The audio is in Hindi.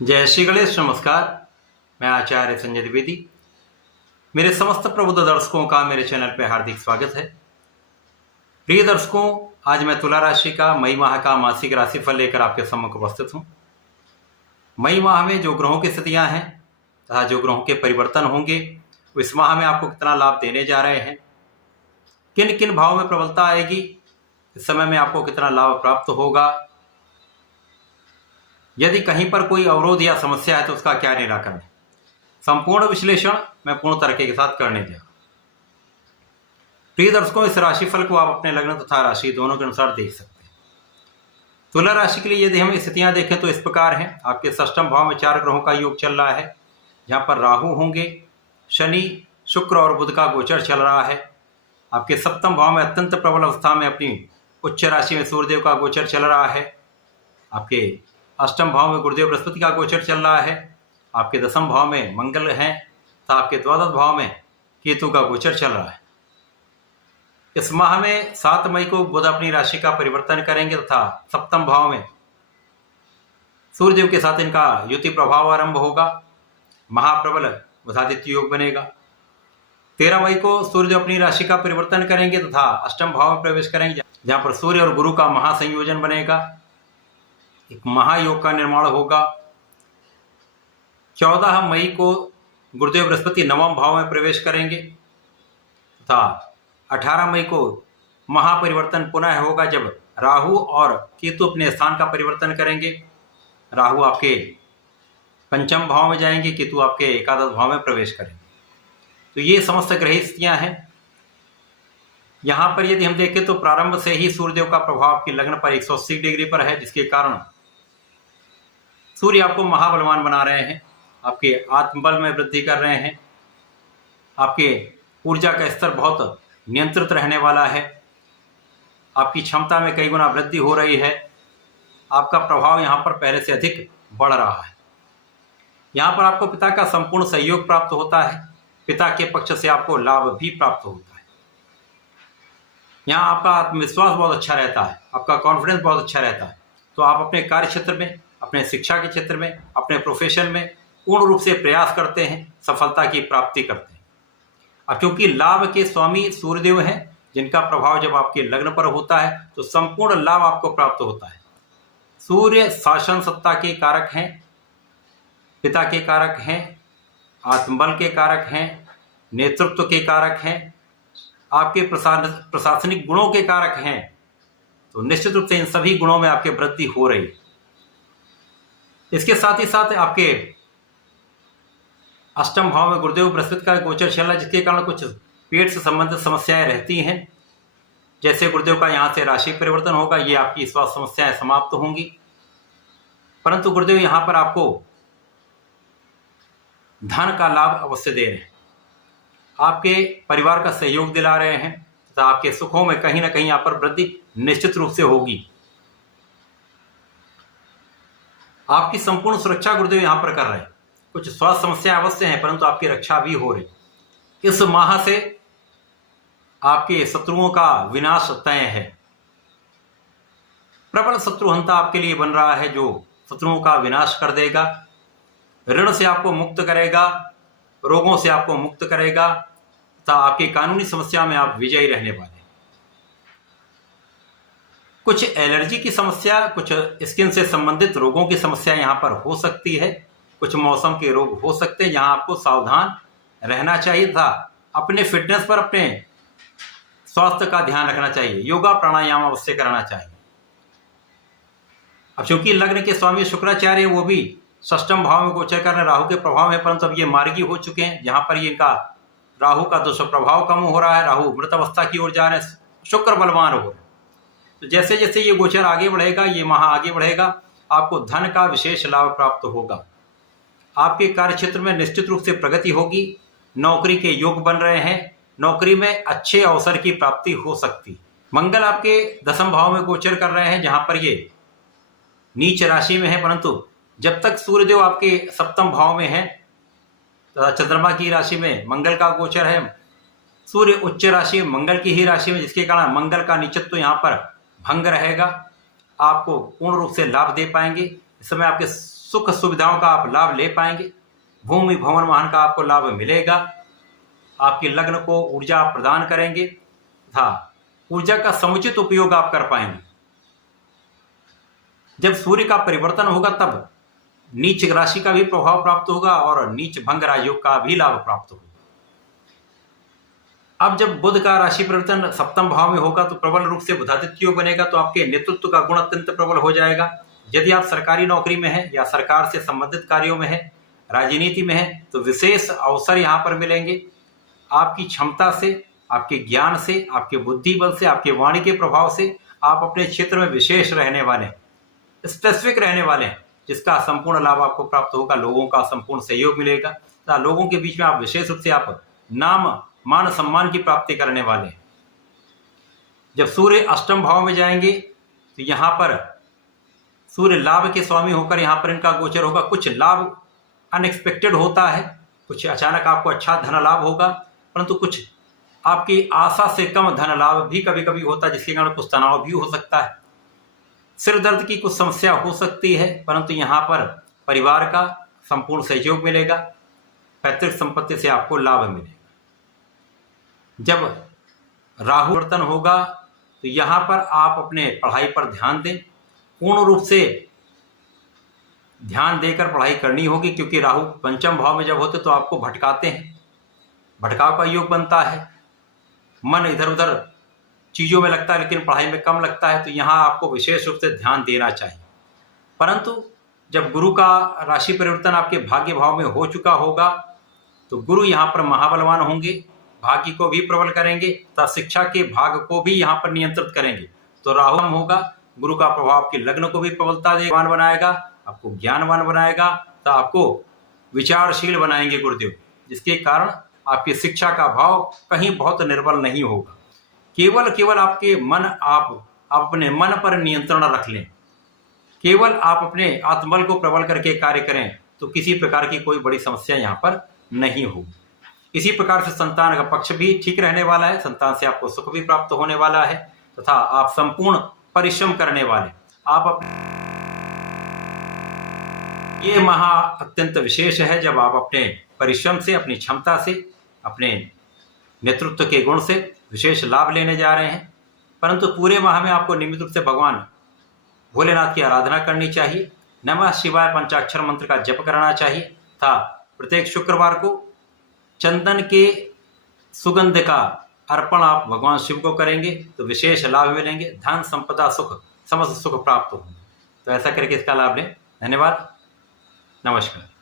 जय श्री गणेश। नमस्कार। मैं आचार्य संजय द्विवेदी। मेरे समस्त प्रबुद्ध दर्शकों का मेरे चैनल पर हार्दिक स्वागत है। प्रिय दर्शकों, आज मैं तुला राशि का मई माह का मासिक राशिफल लेकर आपके सम्मुख उपस्थित हूँ। मई माह में जो ग्रहों की स्थितियां हैं तथा जो ग्रहों के परिवर्तन होंगे वो इस माह में आपको कितना लाभ देने जा रहे हैं, किन किन भावों में प्रबलता आएगी, इस समय में आपको कितना लाभ प्राप्त होगा, यदि कहीं पर कोई अवरोध या समस्या है तो उसका क्या निराकरण है, संपूर्ण विश्लेषण मैं पूर्ण तरीके के साथ करने जा रहा हूं। प्रिय दर्शकों, इस राशिफल को आप अपने लग्न तथा राशि दोनों के अनुसार देख सकते हैं। तुला राशि के लिए यदि हम स्थितियां देखें तो इस प्रकार हैं। आपके षष्ठम भाव में 4 ग्रहों का योग चल रहा है, जहां पर राहु होंगे, शनि, शुक्र और बुध का गोचर चल रहा है। आपके सप्तम भाव में अत्यंत प्रबल अवस्था में अपनी उच्च राशि में सूर्यदेव का गोचर चल रहा है। आपके अष्टम भाव में गुरुदेव बृहस्पति का गोचर चल रहा है। आपके दसम भाव में मंगल हैं तथा आपके द्वादश भाव में केतु का गोचर चल रहा है। इस माह में 7 मई को बुध अपनी राशि का परिवर्तन करेंगे तथा सप्तम भाव में सूर्यदेव के साथ इनका युति प्रभाव आरंभ होगा। महाप्रबल बुधादित्य योग बनेगा। 13 मई को सूर्यदेव अपनी राशि का परिवर्तन करेंगे तथा अष्टम भाव में प्रवेश करेंगे, जहां पर सूर्य और गुरु का महासंयोजन बनेगा। एक महायोग का निर्माण होगा। 14 मई को गुरुदेव बृहस्पति नवम भाव में प्रवेश करेंगे तथा 18 मई को महापरिवर्तन पुनः होगा, जब राहु और केतु अपने स्थान का परिवर्तन करेंगे। राहु आपके पंचम भाव में जाएंगे, केतु आपके एकादश भाव में प्रवेश करेंगे। तो ये समस्त ग्रह स्थितियां हैं। यहां पर यदि हम देखें तो प्रारंभ से ही सूर्यदेव का प्रभाव आपके लग्न पर 180 डिग्री पर है, जिसके कारण सूर्य आपको महाबलवान बना रहे हैं, आपके आत्मबल में वृद्धि कर रहे हैं। आपके ऊर्जा का स्तर बहुत नियंत्रित रहने वाला है। आपकी क्षमता में कई गुना वृद्धि हो रही है। आपका प्रभाव यहाँ पर पहले से अधिक बढ़ रहा है। यहाँ पर आपको पिता का संपूर्ण सहयोग प्राप्त होता है। पिता के पक्ष से आपको लाभ भी प्राप्त होता है। यहाँ आपका आत्मविश्वास बहुत अच्छा रहता है, आपका कॉन्फिडेंस बहुत अच्छा रहता है। तो आप अपने कार्य क्षेत्र में, अपने शिक्षा के क्षेत्र में, अपने प्रोफेशन में पूर्ण रूप से प्रयास करते हैं, सफलता की प्राप्ति करते हैं। अब क्योंकि लाभ के स्वामी सूर्यदेव हैं, जिनका प्रभाव जब आपके लग्न पर होता है तो संपूर्ण लाभ आपको प्राप्त होता है। सूर्य शासन सत्ता के कारक हैं, पिता के कारक हैं, आत्मबल के कारक हैं, नेतृत्व के कारक हैं, आपके प्रशासनिक गुणों के कारक हैं। तो निश्चित रूप से इन सभी गुणों में आपके वृद्धि हो रही है। इसके साथ ही साथ आपके अष्टम भाव में गुरुदेव बृहस्पति का गोचर चल रहा है, जिसके कारण कुछ पेट से संबंधित समस्याएं रहती हैं। जैसे गुरुदेव का यहाँ से राशि परिवर्तन होगा, ये आपकी स्वास्थ्य समस्याएं समाप्त होंगी। परंतु गुरुदेव यहाँ पर आपको धन का लाभ अवश्य दे रहे हैं, आपके परिवार का सहयोग दिला रहे हैं तथा आपके सुखों में कहीं ना कहीं यहाँ पर वृद्धि निश्चित रूप से होगी। आपकी संपूर्ण सुरक्षा गुरुदेव यहाँ पर कर रहे हैं। कुछ स्वास्थ्य समस्या अवश्य है, परंतु आपकी रक्षा भी हो रही। इस माह से आपके शत्रुओं का विनाश तय है। प्रबल शत्रुहंता आपके लिए बन रहा है, जो शत्रुओं का विनाश कर देगा, ऋण से आपको मुक्त करेगा, रोगों से आपको मुक्त करेगा तथा आपकी कानूनी समस्या में आप विजयी रहने वाले हैं। कुछ एलर्जी की समस्या, कुछ स्किन से संबंधित रोगों की समस्या यहाँ पर हो सकती है। कुछ मौसम के रोग हो सकते हैं, यहाँ आपको सावधान रहना चाहिए था। अपने फिटनेस पर, अपने स्वास्थ्य का ध्यान रखना चाहिए। योगा प्राणायाम अवश्य कराना चाहिए। अब चूंकि लग्न के स्वामी शुक्राचार्य वो भी षष्ठम भाव में गोचर कर रहे राहु के प्रभाव में, परंतु अब ये मार्गी हो चुके हैं, जहां पर ये इनका राहु का दुष्प्रभाव कम हो रहा है। राहु मृत अवस्था की ओर जा रहे हैं, शुक्र बलवान हो रहे हैं। तो जैसे जैसे ये गोचर आगे बढ़ेगा, ये माह आगे बढ़ेगा, आपको धन का विशेष लाभ प्राप्त होगा। आपके कार्य क्षेत्र में निश्चित रूप से प्रगति होगी। नौकरी के योग बन रहे हैं, नौकरी में अच्छे अवसर की प्राप्ति हो सकती। मंगल आपके दसम भाव में गोचर कर रहे हैं, जहां पर ये नीच राशि में है, परंतु जब तक सूर्यदेव आपके सप्तम भाव में है तथा चंद्रमा की राशि में मंगल का गोचर है, सूर्य उच्च राशि मंगल की ही राशि में, जिसके कारण मंगल का नीचत्व यहाँ पर भंग रहेगा। आपको पूर्ण रूप से लाभ दे पाएंगे। इस समय आपके सुख सुविधाओं का आप लाभ ले पाएंगे। भूमि भवन वाहन का आपको लाभ मिलेगा। आपके लग्न को ऊर्जा प्रदान करेंगे तथा ऊर्जा का समुचित उपयोग आप कर पाएंगे। जब सूर्य का परिवर्तन होगा तब नीच राशि का भी प्रभाव प्राप्त होगा और नीच भंग राजयोग का भी लाभ प्राप्त होगा। अब जब बुध का राशि परिवर्तन सप्तम भाव में होगा तो प्रबल रूप से बुधादित्य योग बनेगा, तो आपके नेतृत्व का गुण अत्यंत प्रबल हो जाएगा। यदि आप सरकारी नौकरी में हैं या सरकार से संबंधित कार्यों में हैं, राजनीति में हैं, तो विशेष अवसर यहाँ पर मिलेंगे। आपकी क्षमता से, आपके ज्ञान से, आपके बुद्धि बल से, आपके वाणी के प्रभाव से आप अपने क्षेत्र में विशेष रहने वाले हैं, स्पेसिफिक रहने वाले हैं, जिसका संपूर्ण लाभ आपको प्राप्त होगा। लोगों का संपूर्ण सहयोग मिलेगा तथा लोगों के बीच में आप विशेष रूप से आप नाम मान सम्मान की प्राप्ति करने वाले हैं। जब सूर्य अष्टम भाव में जाएंगे तो यहाँ पर सूर्य लाभ के स्वामी होकर यहाँ पर इनका गोचर होगा। कुछ लाभ अनएक्सपेक्टेड होता है, कुछ अचानक आपको अच्छा धन लाभ होगा, परंतु कुछ आपकी आशा से कम धन लाभ भी कभी कभी होता है, जिसके कारण कुछ तनाव भी हो सकता है। सिर दर्द की कुछ समस्या हो सकती है, परंतु यहाँ पर परिवार का संपूर्ण सहयोग मिलेगा। पैतृक संपत्ति से आपको लाभ मिलेगा। जब राहु परिवर्तन होगा तो यहाँ पर आप अपने पढ़ाई पर ध्यान दें, पूर्ण रूप से ध्यान देकर पढ़ाई करनी होगी, क्योंकि राहु पंचम भाव में जब होते तो आपको भटकाते हैं, भटकाव का योग बनता है। मन इधर उधर चीज़ों में लगता है लेकिन पढ़ाई में कम लगता है, तो यहाँ आपको विशेष रूप से ध्यान देना चाहिए। परंतु जब गुरु का राशि परिवर्तन आपके भाग्य भाव में हो चुका होगा तो गुरु यहाँ पर महाबलवान होंगे, भाग्य को भी प्रबल करेंगे तथा शिक्षा के भाग को भी यहाँ पर नियंत्रित करेंगे। तो राहु होगा, गुरु का प्रभाव आपके लग्न को भी प्रबलता देवान बनाएगा, आपको ज्ञानवान बनाएगा तथा आपको विचारशील बनाएंगे गुरुदेव, जिसके कारण आपकी शिक्षा का भाव कहीं बहुत निर्बल नहीं होगा। केवल आपके मन आप अपने मन पर नियंत्रण रख लें, केवल आप अपने आत्मबल को प्रबल करके कार्य करें तो किसी प्रकार की कोई बड़ी समस्या यहाँ पर नहीं होगी। इसी प्रकार से संतान का पक्ष भी ठीक रहने वाला है, संतान से आपको सुख भी प्राप्त होने वाला है तथा आप संपूर्ण परिश्रम करने वाले। आप अपने ये महा अत्यंत विशेष है जब आप अपने परिश्रम से, अपनी क्षमता से, अपने नेतृत्व के गुण से विशेष लाभ लेने जा रहे हैं। परंतु पूरे माह में आपको नियमित रूप से भगवान भोलेनाथ की आराधना करनी चाहिए, नमः शिवाय पंचाक्षर मंत्र का जप करना चाहिए तथा प्रत्येक शुक्रवार को चंदन के सुगंध का अर्पण आप भगवान शिव को करेंगे तो विशेष लाभ मिलेंगे, धन संपदा सुख समस्त सुख प्राप्त होंगे। तो ऐसा करके इसका लाभ लें। धन्यवाद, नमस्कार।